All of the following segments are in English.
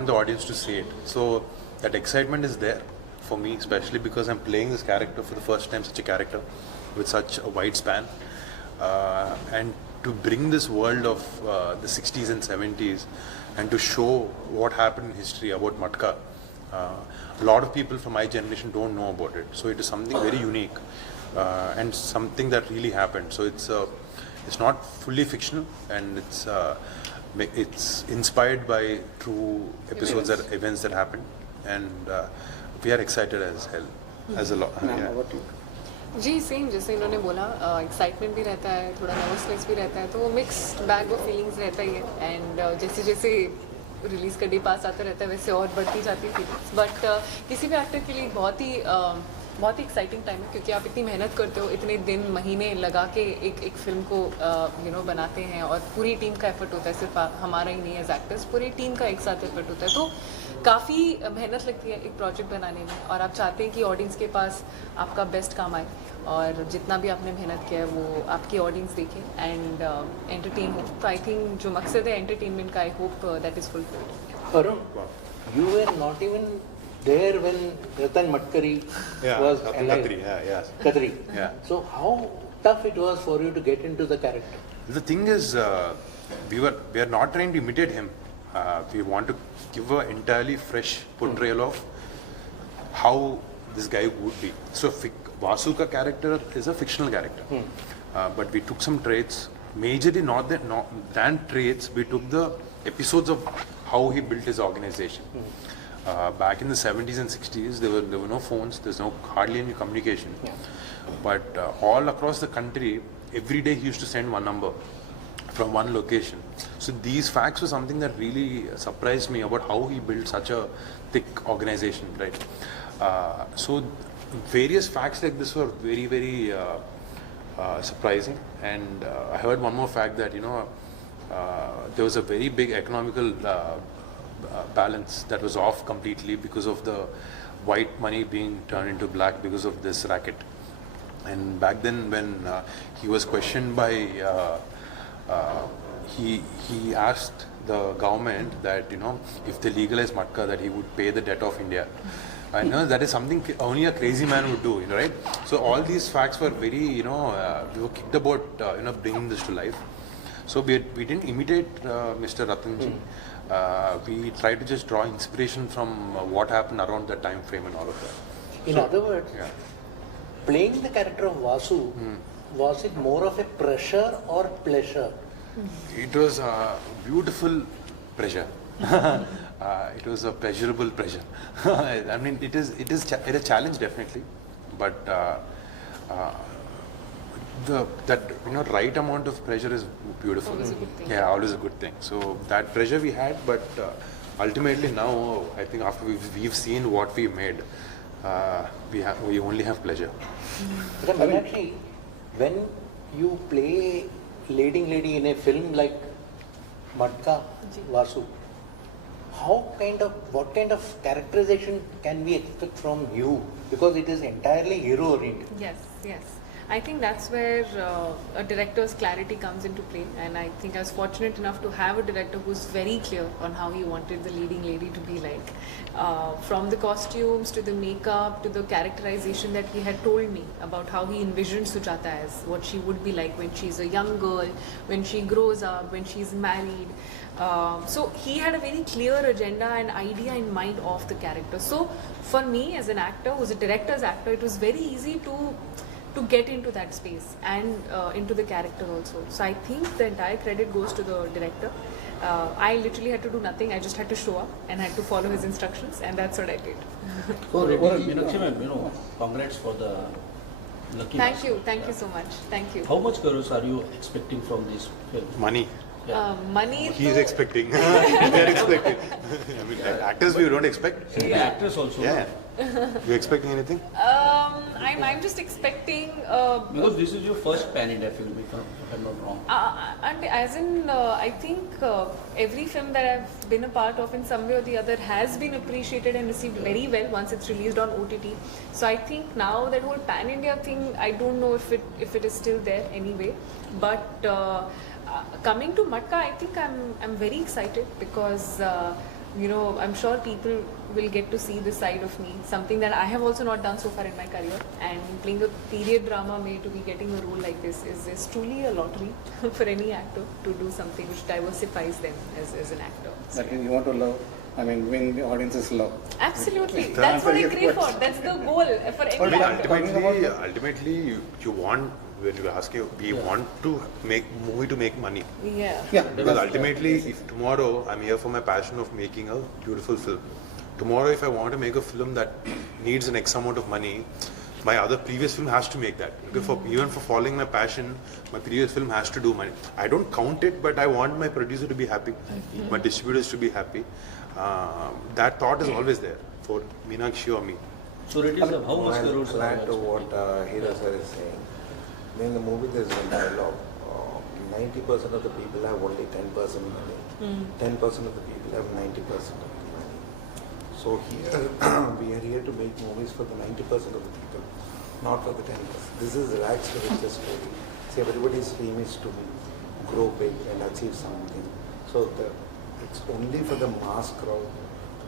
want the audience to see it. So that excitement is there for me, especially because I'm playing this character for the first time, such a character with such a wide span, and to bring this world of the 60s and 70s and to show what happened in history about Matka. A lot of people from my generation don't know about it, so it is something very unique and something that really happened. So it's not fully fictional, and it's inspired by true events that happened, and we are excited as hell as a lot. जी same जैसे इन्होंने बोला excitement भी रहता है, थोड़ा nervousness भी रहता है, तो मिक्स्ड बैग ऑफ फीलिंग्स रहता ही है. एंड जैसे जैसे रिलीज़ का डे पास आता रहता है वैसे और बढ़ती जाती है फीलिंग्स. बट किसी भी एक्टर के लिए बहुत ही एक्साइटिंग टाइम है, क्योंकि आप इतनी मेहनत करते हो, इतने दिन महीने लगा के एक फिल्म को बनाते हैं, और पूरी टीम का एफर्ट होता है, सिर्फ हमारा ही नहीं एज एक्टर्स, पूरी टीम का एक साथ एफर्ट होता है. तो काफ़ी मेहनत लगती है एक प्रोजेक्ट बनाने में, और आप चाहते हैं कि ऑडियंस के पास आपका बेस्ट काम आए, और जितना भी आपने मेहनत किया है वो आपकी ऑडियंस देखे एंड एंटरटेन हो. तो आई थिंक जो मकसद है एंटरटेनमेंट का, I hope that is fulfilled. Varun, you were not even there when Ratan Matkari was alive. Khatri. Yeah. So how tough it was for you to get into the character? The thing is, we are not trying to imitate him. We want to give an entirely fresh portrayal of how this guy would be. So Vasu ka character is a fictional character, but we took some traits. Majorly not than traits. We took the episodes of how he built his organization. Back in the 70s and 60s, there were no phones. There's hardly any communication. But all across the country, every day he used to send one number from one location. So these facts were something that really surprised me about how he built such a thick organization, right? So various facts like this were very, very surprising. And I heard one more fact that there was a very big economical balance that was off completely because of the white money being turned into black because of this racket. And back then, when he was questioned by he asked the government that if they legalize Matka, that he would pay the debt of India. I know that is something only a crazy man would do, right? So all these facts were very, we were kicked about, bringing this to life. So we didn't imitate Mr. Ratanji. We tried to just draw inspiration from what happened around that time frame and all of that. In other words, playing the character of Vasu, was it more of a pressure or pleasure? It was a beautiful pressure. It was a pleasurable pressure. I mean, it is a challenge definitely, but that right amount of pressure is beautiful. Always a good thing. Yeah, always a good thing. So that pressure we had, but ultimately now I think after we've seen what we made, we only have pleasure. Meenakshi, when you play leading lady in a film like Matka, Vasu, what kind of characterization can we expect from you? Because it is entirely hero oriented. Yes. I think that's where a director's clarity comes into play, and I think I was fortunate enough to have a director who's very clear on how he wanted the leading lady to be like. From the costumes to the makeup to the characterization that he had told me about how he envisioned Sujata as, what she would be like when she's a young girl, when she grows up, when she's married. So he had a very clear agenda and idea in mind of the character. So for me as an actor, who's a director's actor, it was very easy to get into that space and into the character also. So I think the entire credit goes to the director. I literally had to do nothing. I just had to show up and had to follow his instructions, and that's what I did. Meenakshi ma'am, congrats for the lucky. Thank you so much. Thank you. How much crores are you expecting from this film? Money. Money. He's expecting. We are expecting. I mean, actors we don't expect. The actors also. Yeah. You expecting anything? I'm just expecting. Because this is your first pan-India film, if I'm not wrong. And as in, I think every film that I've been a part of in some way or the other has been appreciated and received very well once it's released on OTT. So I think now that whole pan-India thing, I don't know if it is still there anyway. But coming to Matka, I think I'm very excited because I'm sure people will get to see this side of me, something that I have also not done so far in my career. And playing a period drama made to be getting a role like this is truly a lottery for any actor to do something which diversifies them as an actor. So, But you want to love, win the audience's love. Absolutely. That's what I crave for. That's the goal for any actor. Ultimately, you want, when you ask you, we want to make movie to make money. Yeah. Because ultimately, if tomorrow I'm here for my passion of making a beautiful film, tomorrow if I want to make a film that needs an X amount of money, my other previous film has to make that. Because even for following my passion, my previous film has to do money. I don't count it, but I want my producer to be happy, my distributors to be happy. That thought is always there for Meenakshi or me. So it is how much the rules add to what Hira sir is saying. In the movie there is a dialogue. 90% of the people have only 10% money. 10% of the people have 90% of the money. So here we are here to make movies for the 90% of the people, not for the 10%. This is rags to riches story. See, everybody's dream is to grow big and achieve something. So it's only for the mass crowd.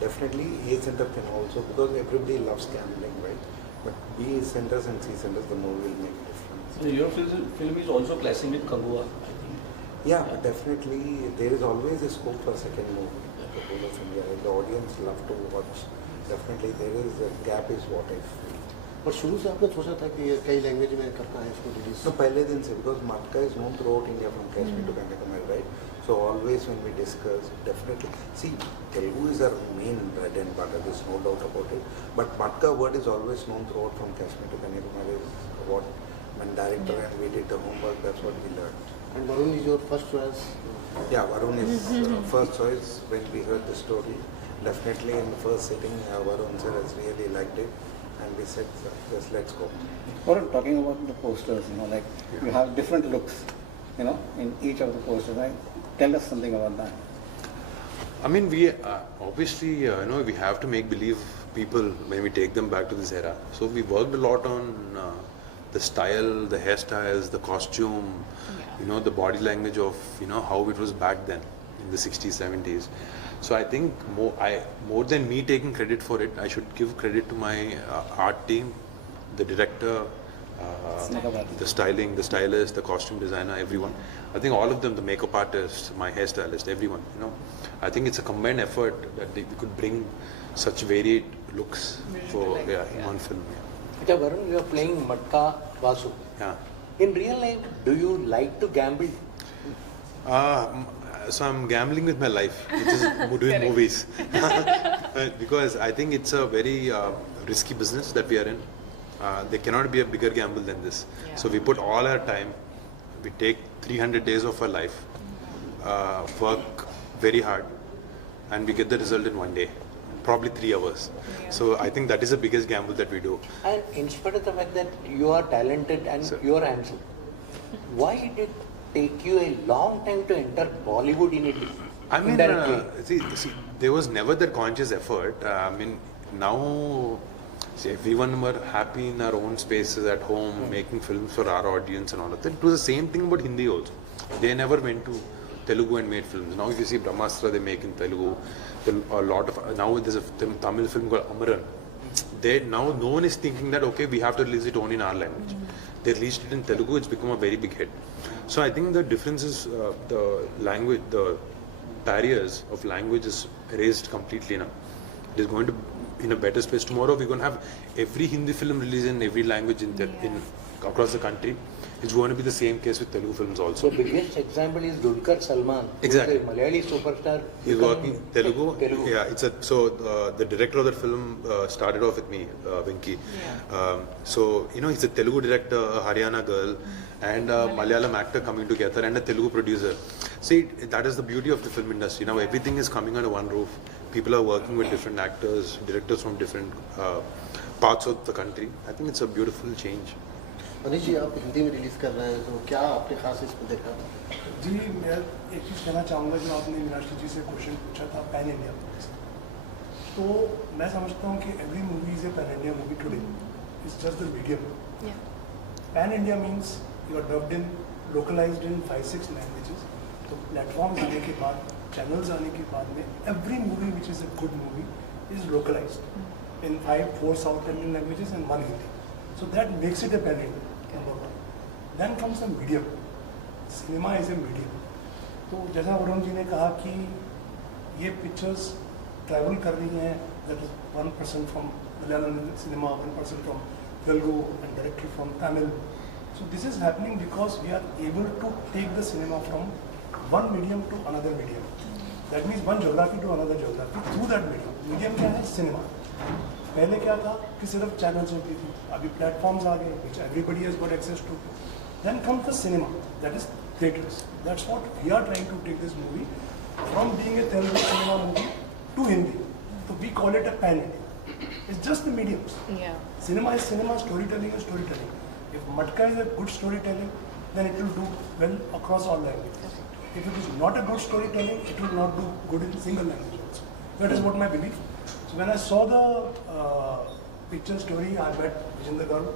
Definitely A center can also, because everybody loves gambling, right? But B centers and C centers, the movie will make a difference. So your film is also clashing with Kangua, I think. Yeah, definitely there is always a scope for second movie. The whole of India, the audience love to watch. Definitely there is a gap is what I feel. और शुरू से आपने सोचा था कि ये कई language में करना है इसको रिलीज? No, पहले दिन से, because Matka is known throughout India from Kashmir to Kanyakumari, right? So always when we discuss, definitely, see, Telugu is our main bread and butter, there's no doubt about it. But Matka word is always known throughout from Kashmir to Kanyakumari is what, when director and we did the homework, that's what we learned. And Varun is your first choice? Yeah, Varun is first choice when we heard the story. Definitely in the first sitting, Varun sir has really liked it. And we said, just let's go. Varun, talking about the posters, you have different looks, in each of the posters, right? Tell us something about that. I mean, we obviously, we have to make believe people when we take them back to this era. So we worked a lot on the style, the hairstyles, the costume, the body language of, how it was back then in the 60s, 70s. So I think more than me taking credit for it, I should give credit to my art team, the director, the styling, the stylist, the costume designer, everyone. I think all of them, the makeup artist, my hairstylist, everyone. I think it's a combined effort that we could bring such varied looks for in one film. Okay, Varun, you are playing Matka Vasu. Yeah. In real life, do you like to gamble? So I'm gambling with my life, which is doing movies. Because I think it's a very risky business that we are in. There cannot be a bigger gamble than this. Yeah. So we put all our time, we take 300 days of our life, work very hard, and we get the result in one day, probably 3 hours. Yeah. So I think that is the biggest gamble that we do. And in spite of the fact that you are talented and you are handsome, why did it take you a long time to enter Bollywood in India? I mean, see, there was never that conscious effort. Now, everyone were happy in our own spaces at home, making films for our audience and all of that. It was the same thing about Hindi also. They never went to Telugu and made films. Now, if you see Brahmastra, they make in Telugu. A lot of now there's a Tamil film called Amaran. Now no one is thinking that okay, we have to release it only in our language. They released it in Telugu. It's become a very big hit. So I think the difference is the language, the barriers of language is raised completely now. It is going to in a better space. Tomorrow we're going to have every Hindi film released in every language in across the country. It's going to be the same case with Telugu films also. The biggest example is Dulquer Salman. Exactly. Who is a Malayali superstar. He's working Telugu. Yeah, the director of that film started off with me, Venki. Yeah. He's a Telugu director, a Haryana girl, and a Malayalam actor coming together, and a Telugu producer. See, that is the beauty of the film industry. Now everything is coming under one roof. People are working with different actors, directors from different parts of the country. I think it's a beautiful change. Manish ji, आप हिंदी में release कर रहे हैं तो क्या आपने खास इसमें देखा? जी, मैं एक चीज़ कहना चाहूँगा जो आपने मीनाक्षी जी से क्वेश्चन पूछा था पैन इंडिया मूवी से, तो मैं समझता हूँ कि every movie is a pan India movie today, it's just the medium. Pan India means you are dubbed in, localised in 5-6 languages. तो प्लेटफॉर्म आने के बाद channels आने के बाद में every movie which is a good movie is localized in 4 South Indian languages and 1 Hindi. So that makes it a pan-Indian, number one. Then comes the medium. Cinema is a medium. तो जैसा वरुण जी ने कहा कि ये pictures travel कर रही हैं, that is one person from Malayalam cinema, one person from Telugu and directly from Tamil. So this is happening because we are able to take the cinema from one medium to another medium. That means one geography to another geography through that medium. Medium क्या है? Cinema. पहले क्या था कि सिर्फ channels होती थी, अभी प्लेटफॉर्म्स आ गए which everybody has got access to. Then comes the cinema, that is theatres. That's what we are trying to take this movie from being a Telugu cinema movie to Hindi. So we call it a pan-India. It's just the mediums. Yeah. Cinema is cinema, storytelling is storytelling. If Matka is a good storytelling, then it will do well across all languages. If it is not a good storytelling, it will not do good in single language also. That is what my belief. So when I saw the picture story, I met Vijender Teegala,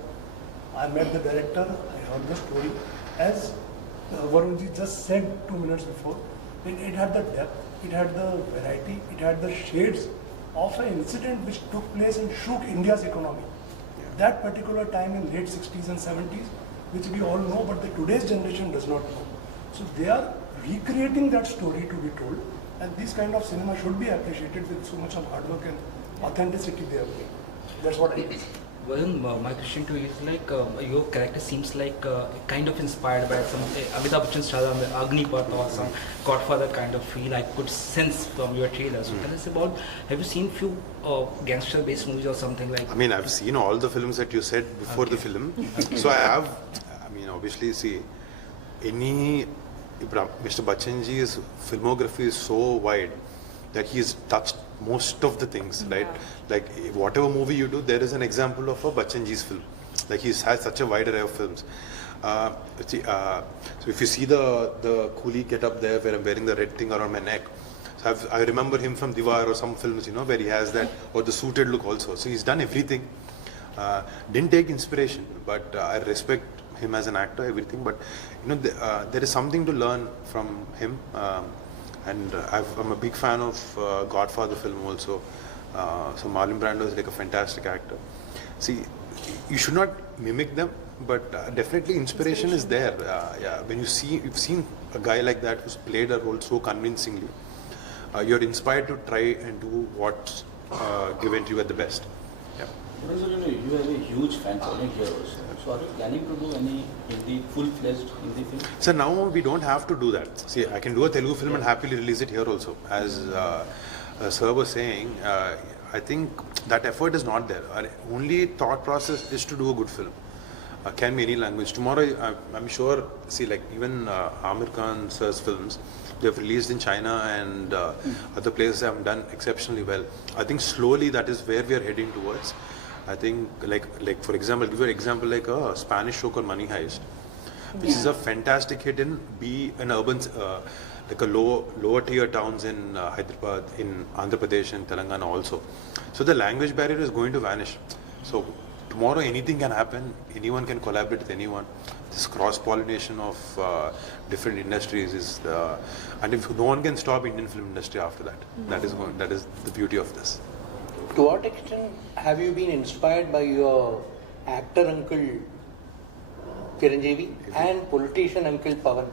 I met the director, I heard the story. As Varun ji just said 2 minutes before, it had the depth, it had the variety, it had the shades of an incident which took place and shook India's economy. That particular time in late 60s and 70s, which we all know, but the today's generation does not know. So they are recreating that story to be told, and this kind of cinema should be appreciated with so much of hard work and authenticity they have made. That's what I think. Varun, my question to you is like your character seems like kind of inspired by some Amitabh Bachchan's Agnipath or some Godfather kind of feel I could sense from your trailer. So tell us about, have you seen few gangster-based movies or something like? I mean, I've seen all the films that you said before the film. So I mean, obviously, see, Mr. Bachchanji's filmography is so wide that he's touched most of the things, right? Like whatever movie you do, there is an example of a Bachchanji's film. Like he has such a wide array of films. So if you see the coolie get up there where I'm wearing the red thing around my neck, so I remember him from Diwar or some films, you know, where he has that, or the suited look also. So he's done everything. Didn't take inspiration, but I respect him as an actor, everything. But you know, there is something to learn from him. And I'm a big fan of Godfather film also. So Marlon Brando is like a fantastic actor. See, you should not mimic them, but definitely inspiration is there. Yeah, when you've seen a guy like that who's played a role so convincingly, you're inspired to try and do what's given to you at the best. Yeah. You have a huge fan following here also. So are you planning to do any full-fledged Hindi film? So now we don't have to do that. See, I can do a Telugu film and happily release it here also. As Sir was saying, I think that effort is not there. Our only thought process is to do a good film. Can be any language. Tomorrow, I'm sure, see, like even Amir Khan Sir's films, they've released in China and other places have done exceptionally well. I think slowly that is where we are heading towards. I think, like for example, give you an example like a Spanish show called Money Heist, which is a fantastic hit in urban, like a lower tier towns in Hyderabad, in Andhra Pradesh and Telangana also. So the language barrier is going to vanish. So tomorrow anything can happen, anyone can collaborate with anyone. This cross-pollination of different industries is, and if no one can stop Indian film industry after that, that is the beauty of this. To what extent have you been inspired by your actor uncle Chiranjeevi and politician uncle Pawan?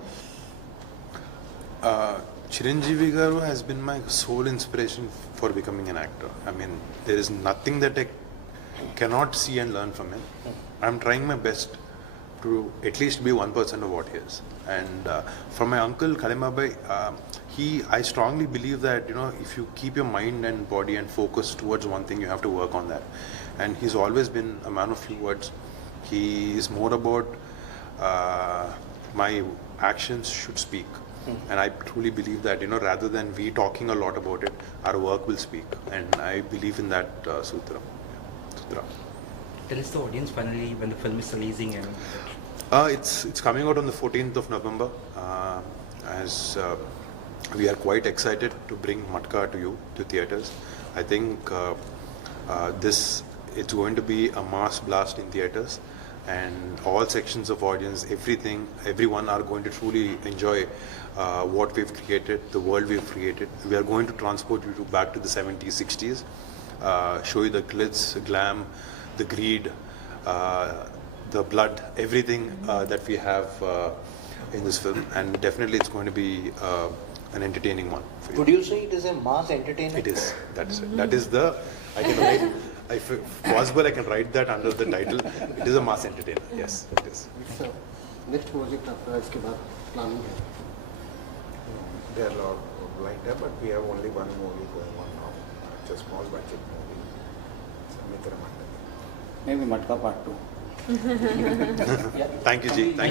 Chiranjeevi Garu has been my sole inspiration for becoming an actor. I mean, there is nothing that I cannot see and learn from him. I'm trying my best to at least be 1% of what he is. And from my uncle Kalimabai, I strongly believe that, you know, if you keep your mind and body and focus towards one thing, you have to work on that. And he's always been a man of few words. He is more about my actions should speak. And I truly believe that, you know, rather than we talking a lot about it, our work will speak. And I believe in that sutra. Tell us the audience finally when the film is releasing and. It's coming out on the 14th of November. As we are quite excited to bring Matka to you, to theatres. I think it's going to be a mass blast in theatres. and all sections of audience, everyone are going to truly enjoy what we've created, the world we've created. We are going to transport you back to the 70s, 60s, show you the glitz, glam, the greed, the blood, everything that we have in this film, and definitely it's going to be an entertaining one for you. Would you say it is a mass entertainment? It is. That is it. That is the. I can write. If possible, I can write that under the title. It is a mass entertainer. Yes, it is. Next project आपका इसके बाद planning है? There are a lot lined up, but we have only one movie going on now. It's a small budget movie. It's a Matka. Maybe Matka Part 2. Thank you, Ji. Thank you.